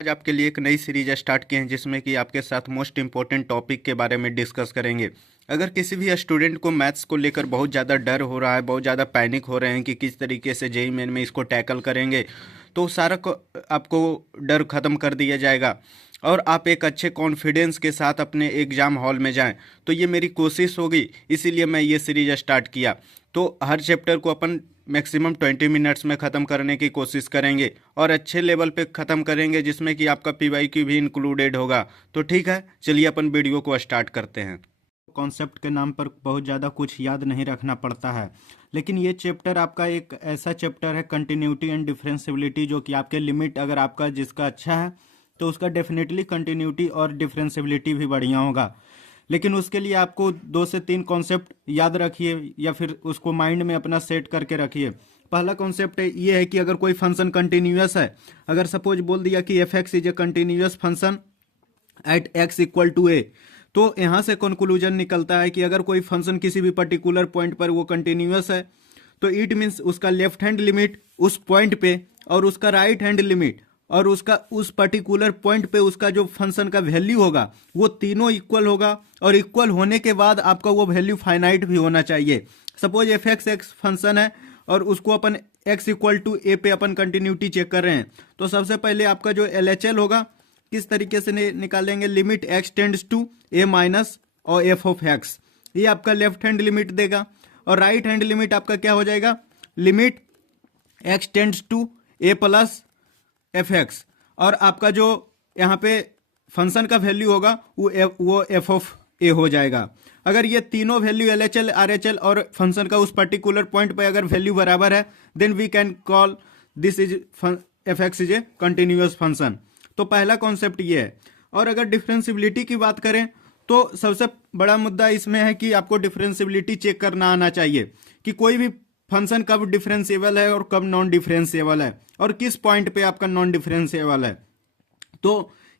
आज आपके लिए एक नई सीरीज स्टार्ट की है जिसमें कि आपके साथ मोस्ट इम्पोर्टेंट टॉपिक के बारे में डिस्कस करेंगे। अगर किसी भी स्टूडेंट को मैथ्स को लेकर बहुत ज़्यादा डर हो रहा है, बहुत ज़्यादा पैनिक हो रहे हैं कि किस तरीके से जेईई मेन में इसको टैकल करेंगे, तो सारा को आपको डर ख़त्म कर दिया जाएगा और आप एक अच्छे कॉन्फिडेंस के साथ अपने एग्ज़ाम हॉल में जाएं। तो ये मेरी कोशिश होगी, इसीलिए मैं ये सीरीज स्टार्ट किया। तो हर चैप्टर को अपन मैक्सिमम 20 मिनट्स में ख़त्म करने की कोशिश करेंगे और अच्छे लेवल पे ख़त्म करेंगे जिसमें कि आपका पीवाईक्यू भी इंक्लूडेड होगा। तो ठीक है, चलिए अपन वीडियो को स्टार्ट करते हैं। कॉन्सेप्ट के नाम पर बहुत ज़्यादा कुछ याद नहीं रखना पड़ता है, लेकिन ये चैप्टर आपका एक ऐसा चैप्टर है कंटिन्यूटी एंड डिफरेंशियबिलिटी, जो कि आपके लिमिट अगर आपका जिसका अच्छा है तो उसका डेफिनेटली कंटिन्यूटी और डिफरेंशियबिलिटी भी बढ़िया होगा। लेकिन उसके लिए आपको 2 से 3 कॉन्सेप्ट याद रखिए या फिर उसको माइंड में अपना सेट करके रखिए। पहला कॉन्सेप्ट ये है कि अगर कोई फंक्शन कंटिन्यूअस है, अगर सपोज बोल दिया कि F x is a continuous function at X equal to A, तो यहाँ से कंक्लूजन निकलता है कि अगर कोई फंक्शन किसी भी पर्टिकुलर पॉइंट पर वो कंटिन्यूअस है तो इट मीन्स उसका लेफ्ट हैंड लिमिट उस पॉइंट पे और उसका राइट हैंड लिमिट और उसका उस पर्टिकुलर पॉइंट पे उसका जो फंक्शन का वैल्यू होगा वो तीनों इक्वल होगा, और इक्वल होने के बाद आपका वो वैल्यू फाइनाइट भी होना चाहिए। Suppose F x x function है और उसको अपन एक्स इक्वल टू ए पे अपन कंटिन्यूटी चेक कर रहे हैं, तो सबसे पहले आपका जो एल एच एल होगा किस तरीके से निकालेंगे, limit x tends to a minus और एफ ऑफ एक्स, ये आपका लेफ्ट हैंड लिमिट देगा। और राइट हैंड लिमिट आपका क्या हो जाएगा, limit x tends to a plus f x, और आपका जो यहाँ पे फंक्शन का वैल्यू होगा वो एफ ऑफ ए हो जाएगा। अगर ये तीनों value L H L R H L और फंक्शन का उस पर्टिकुलर पॉइंट पे अगर वैल्यू बराबर है, then we can call this is f x is a continuous function. तो पहला कॉन्सेप्ट ये है। और अगर डिफरेंशियबिलिटी की बात करें तो सबसे बड़ा मुद्दा इसमें है कि आपको डिफरेंशियबिलिटी चेक करना आना चाहिए कि कोई भी फंक्शन कब डिफरेंशिएबल है और कब नॉन डिफरेंशिएबल है और किस पॉइंट पे आपका नॉन डिफरेंशिएबल है। तो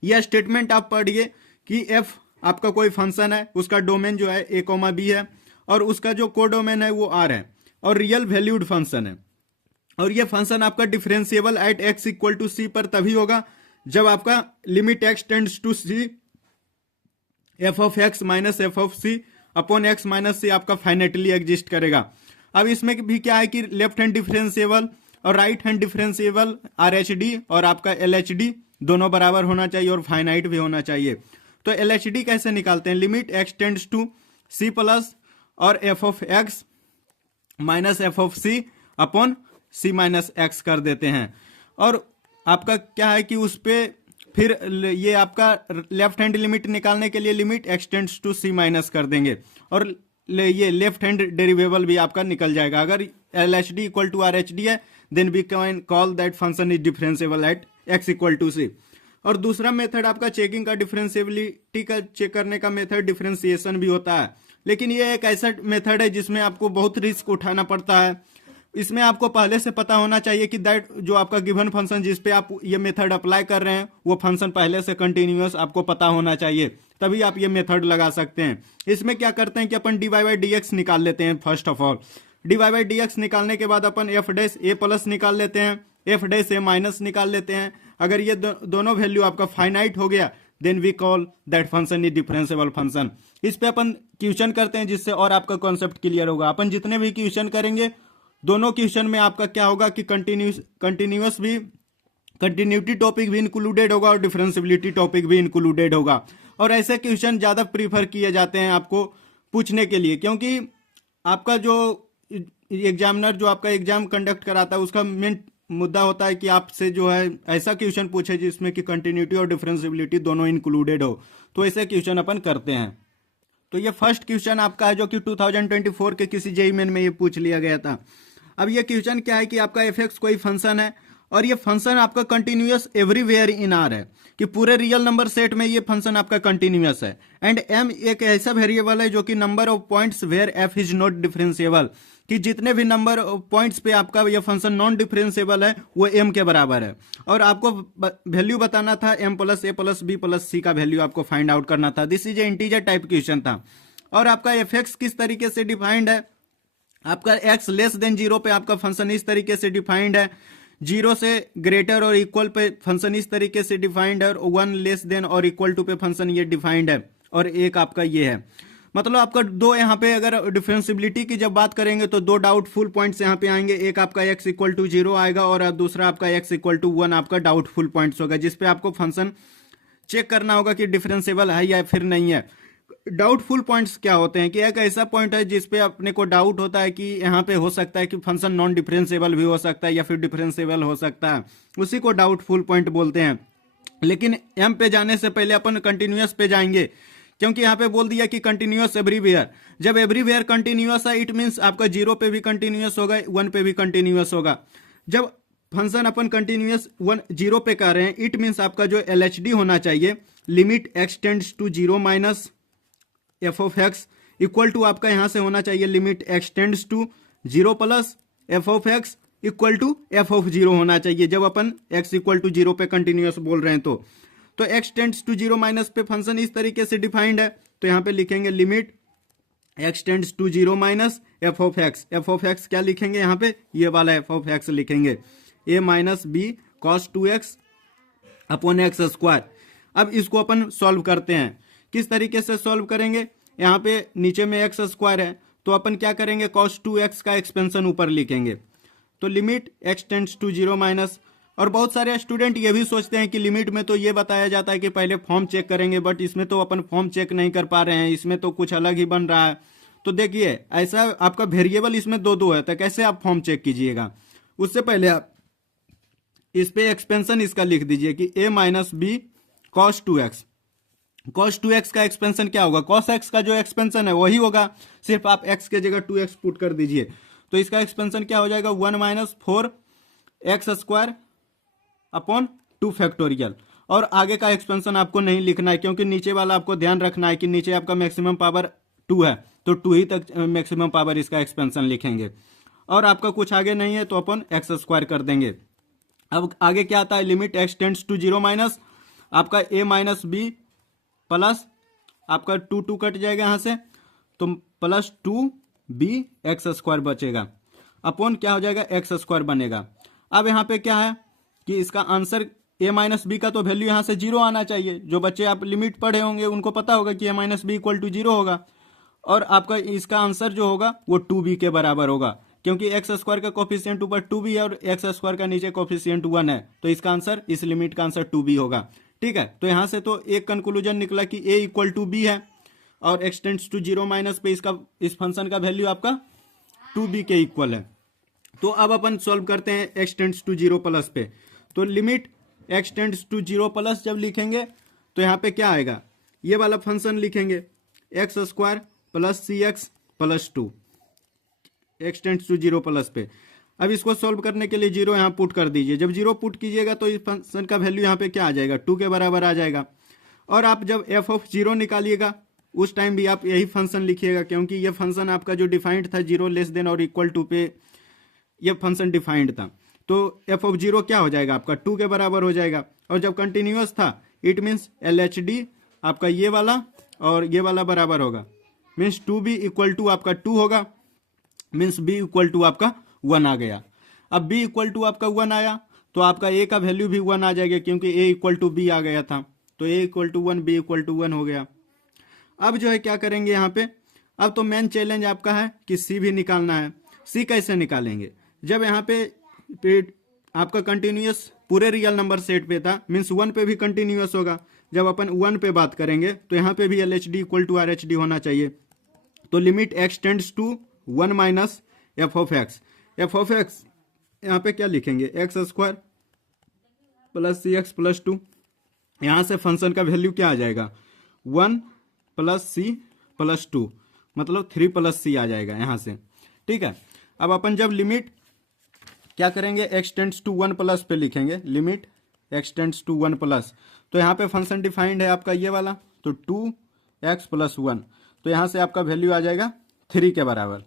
यह स्टेटमेंट आप पढ़िए कि एफ आपका कोई फंक्शन है, उसका डोमेन जो है ए कोमा बी है और उसका जो कोडोमेन है वो आर है और रियल वैल्यूड फंक्शन है, और ये फंक्शन आपका differentiable at X equal to C पर तभी होगा जब आपका limit x tends to C F of X minus F of C upon X minus C आपका फाइनेटली एग्जिस्ट करेगा। अब इसमें भी क्या है कि लेफ्ट हैंड डिफरेंशिएबल और right hand differentiable are H D और आपका एल एच डी दोनों बराबर होना चाहिए और फाइनाइट भी होना चाहिए। तो एल एच डी कैसे निकालते हैं, limit x tends to C plus और F of X minus F of C upon C minus X कर देते हैं, और आपका क्या है कि उस पे फिर ये आपका लेफ्ट हैंड लिमिट निकालने के लिए limit x tends to c minus कर देंगे और ये लेफ्ट हैंड डेरिवेबल भी आपका निकल जाएगा। अगर L H D equal to R H D है then we can call that function is differentiable at X equal to C. और दूसरा मेथड आपका चेकिंग का डिफरेंशिएबिलिटी का चेक करने का मेथड डिफरेंशिएशन भी होता है, लेकिन ये एक ऐसा मेथड है जिसमें आपको बहुत रिस्क उठाना पड़ता है। इसमें आपको पहले से पता होना चाहिए कि दैट जो आपका गिवन फंक्शन जिस पे आप ये मेथड अप्लाई कर रहे हैं वो फंक्शन पहले से कंटिन्यूअस आपको पता होना चाहिए, तभी आप ये मेथड लगा सकते हैं। इसमें क्या करते हैं कि अपन D Y by D X निकाल लेते हैं। First of all D Y by D X निकालने के बाद अपन एफ डैश ए प्लस निकाल लेते हैं, एफ डैश ए माइनस निकाल लेते हैं। अगर ये दोनों वैल्यू आपका फाइनाइट हो गया then we call that function is differentiable function. इस पे अपन क्वेश्चन करते हैं जिससे और आपका कॉन्सेप्ट क्लियर होगा। अपन जितने भी क्वेश्चन करेंगे दोनों क्वेश्चन में आपका क्या होगा कि कंटिन्यूअस भी कंटिन्यूटी टॉपिक भी इंक्लूडेड होगा और डिफरेंशियबिलिटी टॉपिक भी इंक्लूडेड होगा। और ऐसे क्वेश्चन ज़्यादा प्रीफर किए जाते हैं आपको पूछने के लिए, क्योंकि आपका जो एग्जामिनर जो आपका एग्जाम कंडक्ट कराता है उसका मेन मुद्दा होता है कि आपसे जो है ऐसा क्वेश्चन पूछे जिसमें कि कंटिन्यूटी और डिफरेंशियबिलिटी दोनों इंक्लूडेड हो, तो ऐसे क्वेश्चन अपन करते हैं। तो ये फर्स्ट क्वेश्चन आपका है जो कि 2024 के किसी जेईई मेन में ये पूछ लिया गया था। अब ये क्वेश्चन क्या है कि आपका एफ एक्स कोई फंक्शन है और ये फंक्शन आपका कंटिन्यूअस एवरीवेयर इन आर है, कि पूरे रियल नंबर सेट में ये फंक्शन आपका कंटिन्यूअस है। एंड एम एक ऐसा वेरिएबल है जो कि number of points where f is not differentiable, कि जितने भी नंबर ऑफ पॉइंट्स पे आपका ये फंक्शन नॉन डिफरेंशिएबल है वो एम के बराबर है। और आपको वैल्यू बताना था एम प्लस ए प्लस बी प्लस सी का वैल्यू आपको फाइंड आउट करना था। This is a integer type question था। और आपका एफ एक्स किस तरीके से डिफाइंड है, आपका एक्स लेस देन जीरो पे आपका फंक्शन इस तरीके से डिफाइंड है जीरो से ग्रेटर और इक्वल पे फंक्शन इस तरीके से डिफाइंड है, और 1 लेस देन और इक्वल टू पे फंक्शन ये डिफाइंड है, और एक आपका ये है। मतलब आपका दो यहाँ पे अगर डिफरेंशियबिलिटी की जब बात करेंगे तो दो डाउटफुल पॉइंट्स यहाँ पे आएंगे, एक आपका x इक्वल टू 0 आएगा और दूसरा आपका x इक्वल टू 1 आपका डाउटफुल पॉइंट्स होगा, जिसपे आपको फंक्शन चेक करना होगा कि डिफरेंशिएबल है या फिर नहीं है। डाउटफुल पॉइंट्स क्या होते हैं कि एक ऐसा पॉइंट है जिसपे अपने को डाउट होता है कि यहाँ पे हो सकता है कि फंक्शन नॉन डिफरेंशिएबल भी हो सकता है या फिर डिफरेंशिएबल हो सकता है, उसी को डाउटफुल पॉइंट बोलते हैं। लेकिन एम पे जाने से पहले अपन कंटिन्यूअस पे जाएंगे, क्योंकि यहाँ पे बोल दिया कि कंटिन्यूअस एवरीवेयर। जब एवरीवेयर कंटिन्यूअस है इट मीन्स आपका 0 पे भी कंटिन्यूअस होगा, 1 पे भी कंटिन्यूअस होगा। जब फंक्शन अपन कंटिन्यूअस 0 पे कर रहे हैं इट मीन्स आपका जो LHD होना चाहिए, limit x tends to 0 minus F of x, equal to आपका यहां से होना चाहिए limit x tends to 0 plus f of x equal to f of 0 होना चाहिए, जब अपन x इक्वल टू 0 पे कंटिन्यूअस बोल रहे हैं तो x टेंड्स टू 0 माइनस पे फंक्शन इस तरीके से डिफाइंड है, तो यहां पे लिखेंगे limit x tends to 0 minus F of x. F of x क्या लिखेंगे यहाँ पे, ये वाला एफ ऑफ एक्स लिखेंगे, a minus b cos 2x upon x square. अब इसको अपन सॉल्व करते हैं, किस तरीके से सॉल्व करेंगे, यहाँ पे नीचे में एक्स स्क्वायर है तो अपन क्या करेंगे cos 2x का एक्सपेंशन ऊपर लिखेंगे, तो limit x tends to 0 minus. और बहुत सारे स्टूडेंट ये भी सोचते हैं कि लिमिट में तो ये बताया जाता है कि पहले फॉर्म चेक करेंगे, बट इसमें तो अपन फॉर्म चेक नहीं कर पा रहे हैं, इसमें तो कुछ अलग ही बन रहा है। तो देखिए ऐसा आपका वेरिएबल इसमें दो है, तो कैसे आप फॉर्म चेक कीजिएगा, उससे पहले आप इस पे एक्सपेंशन इसका लिख दीजिए कि a minus b cos 2x। cos 2x का एक्सपेंशन क्या होगा, cos x का जो एक्सपेंशन है वही होगा, सिर्फ आप x के जगह 2x पुट कर दीजिए, तो इसका एक्सपेंशन क्या हो जाएगा 1 minus 4 x square upon 2 factorial. और आगे का एक्सपेंशन आपको नहीं लिखना है, क्योंकि नीचे वाला आपको ध्यान रखना है कि नीचे आपका मैक्सिमम पावर 2 है, तो 2 ही तक मैक्सिमम पावर इसका एक्सपेंशन लिखेंगे, और आपका कुछ आगे नहीं है तो अपन एक्स स्क्वायर कर देंगे। अब आगे क्या आता है, limit x tends to 0 minus आपका a माइनस बी प्लस आपका 2 कट जाएगा यहां से, तो प्लस 2b एक्स स्क्वायर बचेगा, अपॉन क्या हो जाएगा एक्स स्क्वायर बनेगा। अब यहाँ पे क्या है कि इसका आंसर a माइनस बी का तो वैल्यू यहाँ से 0 आना चाहिए, जो बच्चे आप लिमिट पढ़े होंगे उनको पता होगा कि a minus b equal to 0 होगा, और आपका इसका आंसर जो होगा वो 2b के बराबर होगा, क्योंकि एक्स स्क्वायर का कोफिशिएंट ऊपर 2b है और एक्स स्क्वायर का नीचे कोफिशिएंट 1 है, तो इसका आंसर, इस लिमिट का आंसर 2b होगा। ठीक है, तो यहां से तो एक कंक्लूजन निकला कि a इक्वल टू बी है, और x टेंड्स टू 0 माइनस पे इसका इस फंक्शन का वैल्यू आपका 2b के इक्वल है। तो अब अपन सॉल्व करते हैं x टेंड्स टू 0 प्लस पे, तो limit x tends to 0 plus जब लिखेंगे तो यहाँ पे क्या आएगा, ये वाला फंक्शन लिखेंगे x square plus c x plus 2 x tends to 0 plus पे। अब इसको सॉल्व करने के लिए 0 यहाँ पुट कर दीजिए, जब 0 पुट कीजिएगा तो इस फंक्शन का वैल्यू यहाँ पे क्या आ जाएगा 2 के बराबर आ जाएगा। और आप जब f ऑफ 0 निकालिएगा उस टाइम भी आप यही फंक्शन लिखिएगा, क्योंकि ये फंक्शन आपका जो डिफाइंड था 0 लेस देन और इक्वल टू पे ये फंक्शन डिफाइंड था, तो f ऑफ 0 क्या हो जाएगा आपका 2 के बराबर हो जाएगा। और जब कंटिन्यूअस था इट मीन्स LHD आपका ये वाला और ये वाला बराबर होगा, मीन्स 2b इक्वल टू आपका 2 होगा, मीन्स b इक्वल टू आपका 1 आ गया। अब b इक्वल टू आपका 1 आया तो आपका a का वैल्यू भी 1 आ जाएगा, क्योंकि a इक्वल टू b आ गया था, तो a equal to 1 b equal to 1 हो गया। अब जो है क्या करेंगे यहाँ पे, अब तो मेन चैलेंज आपका है कि c भी निकालना है। c कैसे निकालेंगे, जब यहाँ पे आपका कंटिन्यूअस पूरे रियल नंबर सेट पे था, मीन्स 1 पे भी कंटिन्यूअस होगा, जब अपन 1 पे बात करेंगे तो यहाँ पे भी LHD इक्वल टू RH होना चाहिए, तो limit x tends to 1 minus F of x. F of x यहाँ पे क्या लिखेंगे x square plus c x plus 2, यहाँ से फंक्शन का वैल्यू क्या आ जाएगा 1 प्लस सी प्लस 2, मतलब 3 प्लस सी आ जाएगा यहाँ से। ठीक है, अब अपन जब लिमिट क्या करेंगे x टेंड्स टू 1 प्लस पे लिखेंगे, limit x tends to 1 plus, तो यहाँ पे फंक्शन डिफाइंड है आपका ये वाला, तो 2x प्लस 1, तो यहाँ से आपका वैल्यू आ जाएगा 3 के बराबर,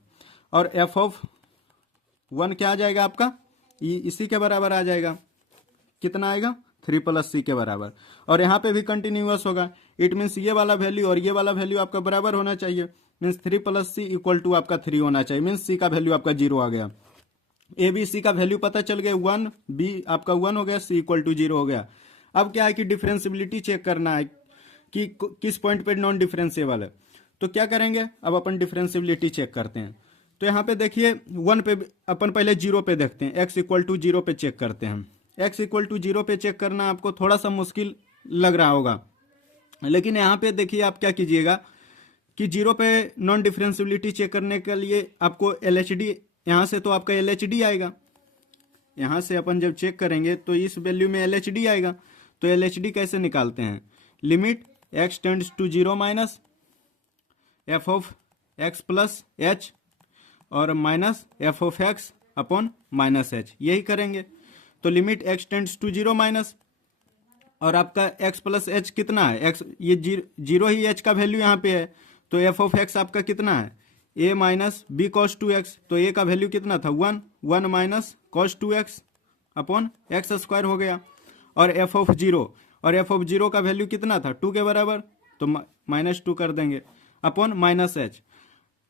और f ऑफ 1 क्या आ जाएगा आपका इसी के बराबर आ जाएगा, कितना आएगा 3 प्लस सी के बराबर। और यहाँ पे भी कंटिन्यूअस होगा, इट मीन्स ये वाला वैल्यू और ये वाला वैल्यू आपका बराबर होना चाहिए, means 3 plus c equal to आपका 3 होना चाहिए, मीन्स सी का वैल्यू आपका 0 आ गया। ए बी सी का वैल्यू पता चल गया, 1 बी आपका 1 हो गया, सी इक्वल टू 0 हो गया। अब क्या है कि डिफरेंशियबिलिटी चेक करना है कि किस पॉइंट पे नॉन डिफरेंशिएबल है। तो क्या करेंगे, अब अपन डिफरेंशियबिलिटी चेक करते हैं। तो यहाँ पे देखिए 1 पे अपन पहले 0 पे देखते हैं, x इक्वल टू 0 पे चेक करते हैं। x इक्वल टू 0 पे चेक करना आपको थोड़ा सा मुश्किल लग रहा होगा, लेकिन यहाँ पे देखिए आप क्या कीजिएगा कि 0 पे नॉन डिफरेंशियबिलिटी चेक करने के लिए आपको LHD, यहाँ से तो आपका LHD आएगा, यहाँ से अपन जब चेक करेंगे तो इस वैल्यू में LHD आएगा। तो LHD कैसे निकालते हैं, limit x tends to 0 minus f of x plus h और minus f of x upon minus h, यही करेंगे। तो limit x tends to 0 minus, और आपका x प्लस h कितना है, x ये 0 ही h का वैल्यू यहाँ पे है, तो f ऑफ x आपका कितना है, a minus b cos 2x, तो a का वैल्यू कितना था 1 minus cos 2x upon x square हो गया। और f ऑफ 0, और f ऑफ 0 का वैल्यू कितना था 2 के बराबर, तो माइनस 2 कर देंगे अपॉन माइनस h,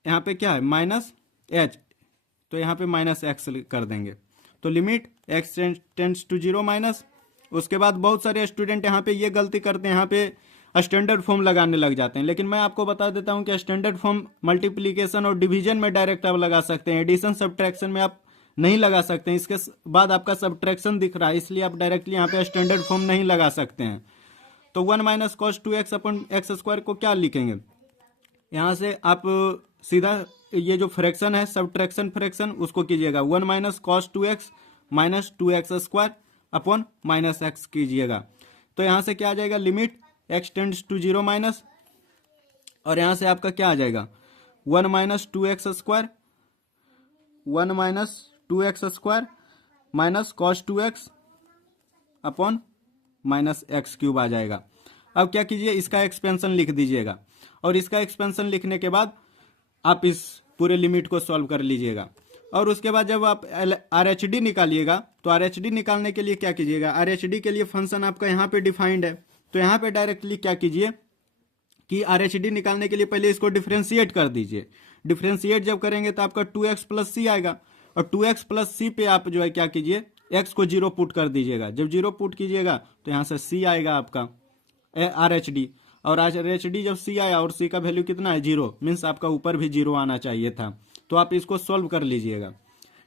यहाँ पे क्या है माइनस h, तो यहाँ पे माइनस x कर देंगे। तो limit x tends to 0 minus. उसके बाद बहुत सारे स्टूडेंट यहाँ पे ये गलती करते हैं, यहाँ पे स्टैंडर्ड फॉर्म लगाने लग जाते हैं, लेकिन मैं आपको बता देता हूँ कि स्टैंडर्ड फॉर्म मल्टीप्लिकेशन और डिवीजन में डायरेक्ट आप लगा सकते हैं, एडिशन सब्ट्रैक्शन में आप नहीं लगा सकते हैं। इसके बाद आपका सब्ट्रैक्शन दिख रहा है, इसलिए आप डायरेक्टली यहाँ पे स्टैंडर्ड फॉर्म नहीं लगा सकते हैं। तो 1 माइनस कॉस 2x अपन एक्स स्क्वायर को क्या लिखेंगे, यहाँ से आप सीधा ये जो फ्रैक्शन है सब्ट्रैक्शन फ्रैक्शन उसको कीजिएगा, 1 minus cos 2x minus 2x square upon minus x कीजिएगा। तो यहाँ से क्या आ जाएगा, limit x tends to 0 minus, और यहाँ से आपका क्या आ जाएगा 1 minus 2x square, 1 minus 2x square minus cos 2x upon minus X cube आ जाएगा। अब क्या कीजिए, इसका एक्सपेंशन लिख दीजिएगा, और इसका एक्सपेंशन लिखने के बाद आप इस पूरे लिमिट को सॉल्व कर लीजिएगा। और उसके बाद जब आप RHD निकालिएगा, तो RHD निकालने के लिए क्या कीजिएगा, RHD के लिए फंक्शन आपका यहाँ पे डिफाइंड है, तो यहाँ पे डायरेक्टली क्या कीजिए कि RHD निकालने के लिए पहले इसको डिफ्रेंशिएट कर दीजिए। डिफ्रेंशिएट जब करेंगे तो आपका 2x प्लस सी आएगा, और 2x प्लस सी पे आप जो है क्या कीजिए, x को 0 पुट कर दीजिएगा। जब 0 पुट कीजिएगा तो यहाँ से c आएगा आपका RHD, और RHD जब c आया और c का वैल्यू कितना है 0, मीन्स आपका ऊपर भी 0 आना चाहिए था। तो आप इसको सॉल्व कर लीजिएगा,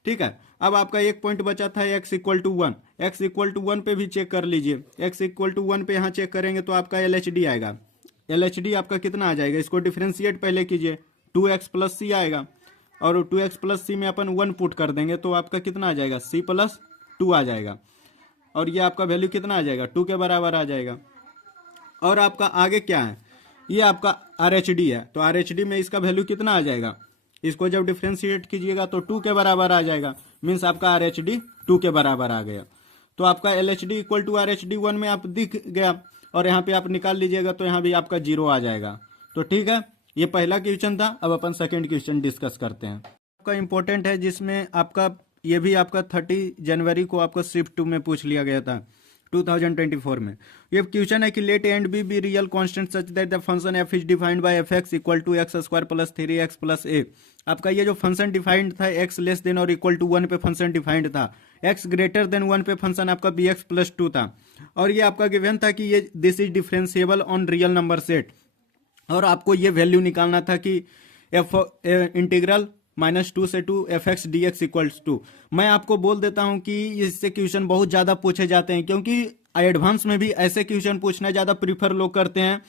ठीक है। अब आपका एक पॉइंट बचा था x equal to 1, x equal to 1 पे भी चेक कर लीजिए। x इक्वल टू 1 पे यहाँ चेक करेंगे तो आपका LHD आएगा। LHD आपका कितना आ जाएगा, इसको डिफ्रेंशिएट पहले कीजिए, 2x प्लस सी आएगा, और 2x प्लस सी में अपन 1 पुट कर देंगे तो आपका कितना आ जाएगा c प्लस 2 आ जाएगा, और ये आपका वैल्यू कितना आ जाएगा 2 के बराबर आ जाएगा। और आपका आगे क्या है, ये आपका RHD है, तो RHD में इसका वैल्यू कितना आ जाएगा, इसको जब डिफ्रेंशिएट कीजिएगा तो 2 के बराबर आ जाएगा, मीन्स आपका RHD 2 के बराबर आ गया। तो आपका LHD इक्वल टू RHD 1 में आप दिख गया, और यहाँ पे आप निकाल लीजिएगा तो यहाँ भी आपका 0 आ जाएगा। तो ठीक है, ये पहला क्वेश्चन था। अब अपन सेकंड क्वेश्चन डिस्कस करते हैं। आपका इंपॉर्टेंट है, जिसमें आपका ये भी आपका 30 जनवरी को आपको शिफ्ट 2 में पूछ लिया गया था 2024 में। ये क्वेश्चन है कि let and B real constant such that the function F is defined by F X equal to X square plus 3x plus A. आपका ये जो फंक्शन डिफाइंड था x लेस देन और इक्वल टू 1 पे function defined था, x greater than 1 पे function आपका bx plus 2 था, और ये आपका गिवन था कि ये this is differentiable on real number set, और आपको ये वैल्यू निकालना था कि एफ इंटीग्रल -2 से 2 f x d x equals to. मैं आपको बोल देता हूं कि इससे क्वेश्चन बहुत ज़्यादा पूछे जाते हैं, क्योंकि एडवांस में भी ऐसे क्वेश्चन पूछना ज़्यादा प्रीफर लोग करते हैं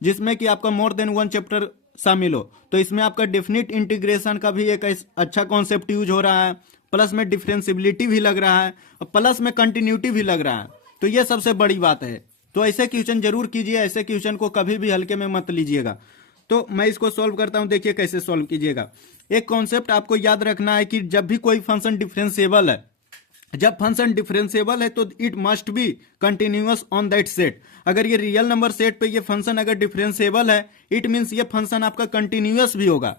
जिसमें कि आपका मोर देन 1 चैप्टर शामिल हो। तो इसमें आपका डेफिनिट इंटीग्रेशन का भी एक अच्छा कॉन्सेप्ट यूज हो रहा है, प्लस में डिफरेंशियबिलिटी भी लग रहा है, और प्लस में कंटिन्यूटी भी लग रहा है। तो ये सबसे बड़ी बात है। तो ऐसे क्वेश्चन जरूर कीजिए, ऐसे क्वेश्चन को कभी भी हल्के में मत लीजिएगा। तो मैं इसको सॉल्व करता हूं, देखिए कैसे सॉल्व कीजिएगा। एक कॉन्सेप्ट आपको याद रखना है कि जब भी कोई फंक्शन डिफरेंशिएबल है, जब फंक्शन डिफरेंशिएबल है तो it must be continuous on that set. अगर ये रियल नंबर सेट पे ये फंक्शन अगर डिफरेंशिएबल है, इट मीन्स ये फंक्शन आपका कंटिन्यूअस भी होगा।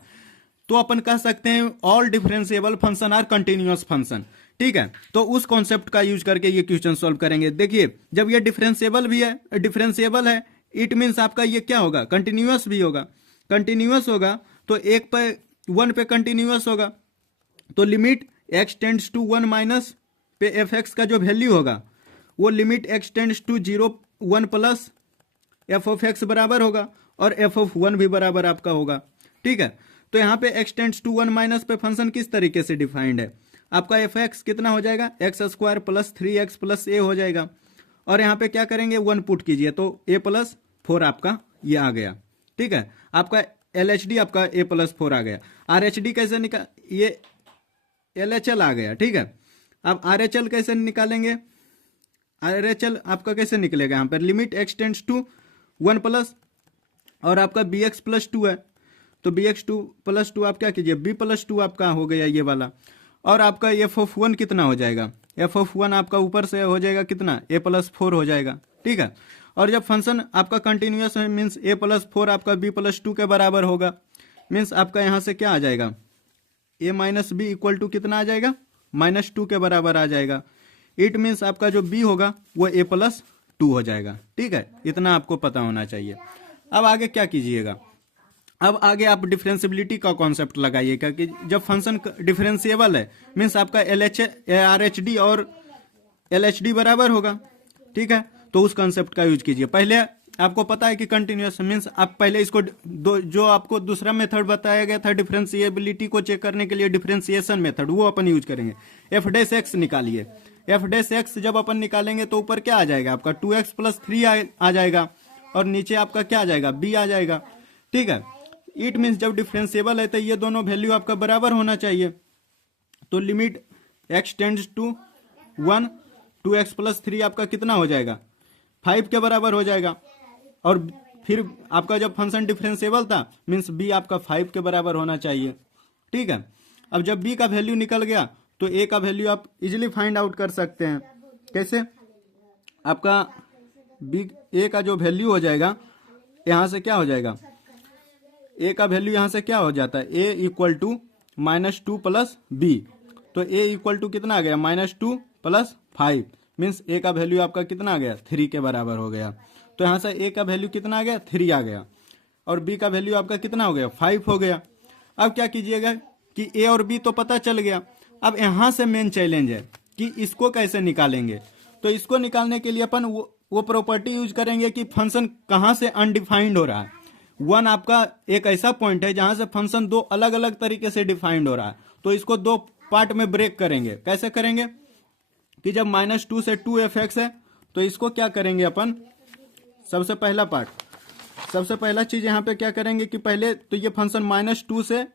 तो अपन कह सकते हैं all differentiable function are continuous function, ठीक है। तो उस कॉन्सेप्ट का यूज करके ये क्वेश्चन सॉल्व करेंगे। देखिए, जब ये डिफरेंशिएबल भी है, डिफरेंशिएबल है, इट मीन्स आपका ये क्या होगा, कंटिन्यूअस भी होगा। कंटिन्यूअस होगा तो 1 पे 1 पे कंटिन्यूअस होगा, तो limit x tends to 1 minus पे एफ एक्स का जो वैल्यू होगा वो limit x tends to 0 1 plus f of x बराबर होगा और एफ ऑफ 1 भी बराबर आपका होगा। ठीक है, तो यहाँ पे एक्स टेंड्स टू 1 माइनस पे फंक्शन किस तरीके से डिफाइंड है, आपका एफ एक्स कितना हो जाएगा, X square plus 3x plus A हो जाएगा। और यहाँ पे क्या करेंगे, 1 पुट कीजिए तो a प्लस 4 आपका ये आ गया। ठीक है, आपका LHD आपका a प्लस 4 आ गया। RHD कैसे निकाल, ये LHL आ गया। ठीक है, अब RHL कैसे निकालेंगे, RHL आपका कैसे निकलेगा, यहाँ पर limit x tends to 1 plus और आपका bx प्लस 2 है तो bx 2 प्लस 2 आप क्या कीजिए, b प्लस 2 आपका हो गया ये वाला। और आपका एफ ऑफ 1 कितना हो जाएगा, एफ ऑफ 1 आपका ऊपर से हो जाएगा कितना, a प्लस 4 हो जाएगा। ठीक है, और जब फंक्शन आपका कंटिन्यूअस है मीन्स a प्लस 4 आपका b प्लस 2 के बराबर होगा, मीन्स आपका यहाँ से क्या आ जाएगा, a minus b equal to कितना आ जाएगा, -2 के बराबर आ जाएगा। इट मीन्स आपका जो b होगा वो a प्लस 2 हो जाएगा। ठीक है, इतना आपको पता होना चाहिए। अब आगे क्या कीजिएगा, अब आगे आप डिफरेंशियबिलिटी का कॉन्सेप्ट लगाइएगा कि जब फंक्शन डिफरेंशिएबल है मीन्स आपका RHD और LHD बराबर होगा। ठीक है, तो उस कॉन्सेप्ट का यूज कीजिए। पहले आपको पता है कि कंटिन्यूअस मीन्स आप पहले इसको जो आपको दूसरा मेथड बताया गया था डिफरेंशिएबिलिटी को चेक करने के लिए, डिफरेंशिएशन मेथड, वो अपन यूज करेंगे। एफ डैश एक्स निकालिए, एफ डैश एक्स जब अपन निकालेंगे तो ऊपर क्या आ जाएगा आपका 2x प्लस 3 आ जाएगा और नीचे आपका क्या आ जाएगा, b आ जाएगा। ठीक है, इट मीन्स जब डिफरेंशिएबल है तो ये दोनों वैल्यू आपका बराबर होना चाहिए। तो limit x tends to 1 2x plus 3 आपका कितना हो जाएगा, 5 के बराबर हो जाएगा। और फिर आपका जब फंक्शन डिफरेंशिएबल था मीन्स b आपका 5 के बराबर होना चाहिए। ठीक है, अब जब b का वैल्यू निकल गया तो a का वैल्यू आप इजिली फाइंड आउट कर सकते हैं। कैसे, आपका a का जो वैल्यू हो जाएगा यहाँ से क्या हो जाएगा, a का वैल्यू यहाँ से क्या हो जाता है, a equal to -2 plus b, तो a इक्वल टू कितना आ गया, -2 प्लस 5 मीन्स a का वैल्यू आपका कितना आ गया, 3 के बराबर हो गया। तो यहाँ से a का वैल्यू कितना आ गया, 3 आ गया और b का वैल्यू आपका कितना हो गया, 5 हो गया। अब क्या कीजिएगा कि a और b तो पता चल गया, अब यहाँ से मेन चैलेंज है कि इसको कैसे निकालेंगे। तो इसको निकालने के लिए अपन वो प्रॉपर्टी यूज करेंगे कि फंक्शन कहाँ से अनडिफाइंड हो रहा है। 1 आपका एक ऐसा पॉइंट है जहां से फंक्शन दो अलग अलग तरीके से डिफाइंड हो रहा है, तो इसको दो पार्ट में ब्रेक करेंगे। कैसे करेंगे कि जब -2 से 2f(x) है तो इसको क्या करेंगे अपन, सबसे पहला पार्ट, सबसे पहला चीज यहाँ पे क्या करेंगे कि पहले तो ये फंक्शन -2 से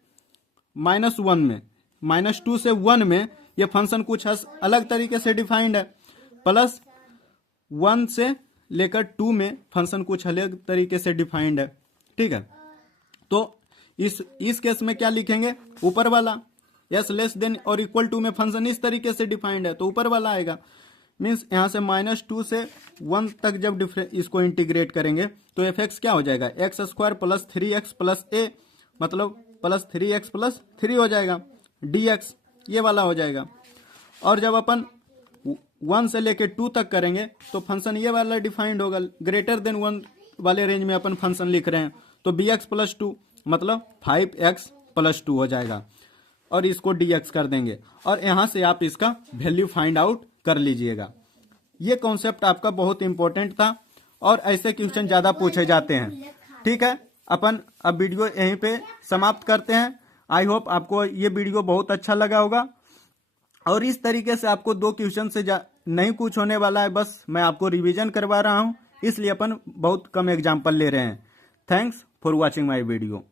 -1 में, -2 से 1 में ये फंक्शन कुछ अलग तरीके से डिफाइंड है, प्लस 1 से लेकर 2 में फंक्शन कुछ अलग तरीके से डिफाइंड है। ठीक है, तो इस केस में क्या लिखेंगे, ऊपर वाला s लेस देन और इक्वल टू में फंक्शन इस तरीके से डिफाइंड है तो ऊपर वाला आएगा। मीन्स यहाँ से -2 से 1 तक जब इसको इंटीग्रेट करेंगे तो एफ एक्स क्या हो जाएगा, X square plus 3x plus a, मतलब प्लस 3x प्लस 3 हो जाएगा, dx ये वाला हो जाएगा। और जब अपन 1 से लेके 2 तक करेंगे तो फंक्शन ये वाला डिफाइंड होगा, ग्रेटर देन 1 वाले रेंज में अपन फंक्शन लिख रहे हैं तो bx प्लस 2 मतलब 5x प्लस 2 हो जाएगा और इसको dx कर देंगे और यहाँ से आप इसका वैल्यू फाइंड आउट कर लीजिएगा। ये कॉन्सेप्ट आपका बहुत इंपॉर्टेंट था और ऐसे क्वेश्चन ज़्यादा पूछे जाते हैं। ठीक है, अपन अब वीडियो यहीं पे समाप्त करते हैं। आई होप आपको ये वीडियो बहुत अच्छा लगा होगा और इस तरीके से आपको 2 क्वेश्चन से नहीं कुछ होने वाला है, बस मैं आपको रिवीजन करवा रहा हूँ, इसलिए अपन बहुत कम एग्जाम्पल ले रहे हैं। Thanks for watching my video.